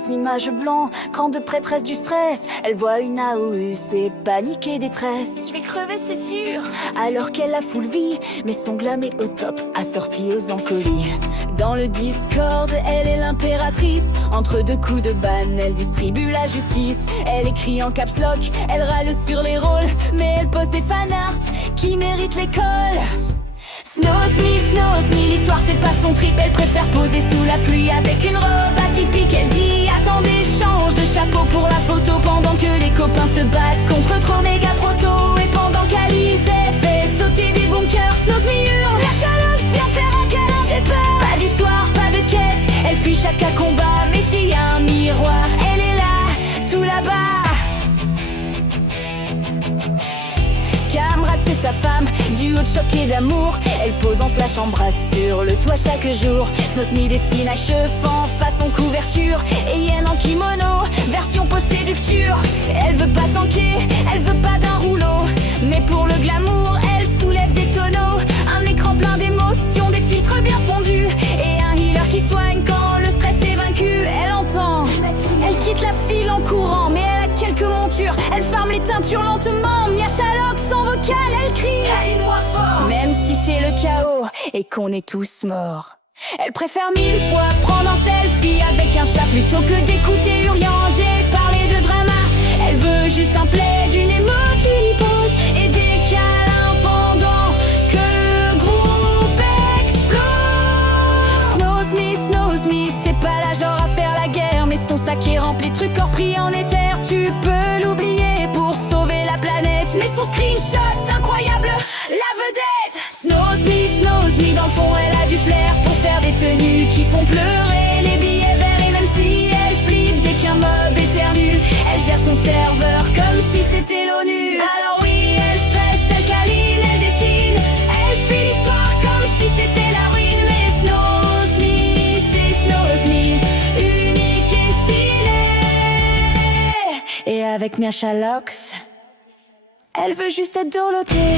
Snow mage blanc, grande prêtresse du stress. Elle voit une AOUS et panique et détresse. Je vais crever, c'est sûr. Alors qu'elle a full vie, mais son glam est au top, assorti aux encolis. Dans le Discord, elle est l'impératrice. Entre deux coups de ban, elle distribue la justice. Elle écrit en caps lock, elle râle sur les rôles, mais elle poste des fanarts qui méritent l'école. Snow Me, l'histoire c'est pas son trip. Elle préfère poser sous la pluie avec une robe atypique. Elle dit attendez, change de chapeau pour la photo. Pendant que les copains se battent contre trop méga proto. Et pendant qu'Alice fait sauter des bunkers, Snow Me hurle la Sherlock, viens faire un câlin, j'ai peur. Pas d'histoire, pas de quête, elle fuit chaque combat. Mais s'il y a un miroir, elle est là, tout là-bas. Camarade c'est sa femme, duo de choc et d'amour. Elle pose en se lâchant brasse sur le toit chaque jour. Snow Me dessine à cheveux façon couverture. Et Yen en kimono, version post-séducture. Elle veut pas tanker, elle veut pas d'un rouleau. Mais pour le glamour, elle soulève des tonneaux. Un écran plein d'émotions, des filtres bien fondus. Et un healer qui soigne quand le stress est vaincu. Elle entend, elle quitte la file en courant. Mais elle a quelques montures, elle farme les teintures lentement. Mia Sherlock sans vocal, elle crie câline-moi fort. Même si c'est le chaos et qu'on est tous morts. Elle préfère 1000 fois prendre un selfie avec un chat plutôt que d'écouter Urianger parler de drama. Elle veut juste un plaid, une émote, une pause et des câlins pendant que le groupe explose. Snow Me, c'est pas la genre à faire la guerre, mais son sac est rempli de trucs hors pris en éther. Tu peux l'oublier pour sauver la planète, mais son screenshot incroyable, la vedette. Snow Me, dans le fond elle a du flair pour faire des tenues qui font pleurer les billets verts. Et même si elle flippe dès qu'un mob éternue, elle gère son serveur comme si c'était l'ONU. Alors oui, elle stresse, elle câline, elle dessine, elle fait l'histoire comme si c'était la ruine. Mais Snow Me, c'est Snow Me, unique et stylé. Et avec Mia Sherlock, elle veut juste être dorlotée.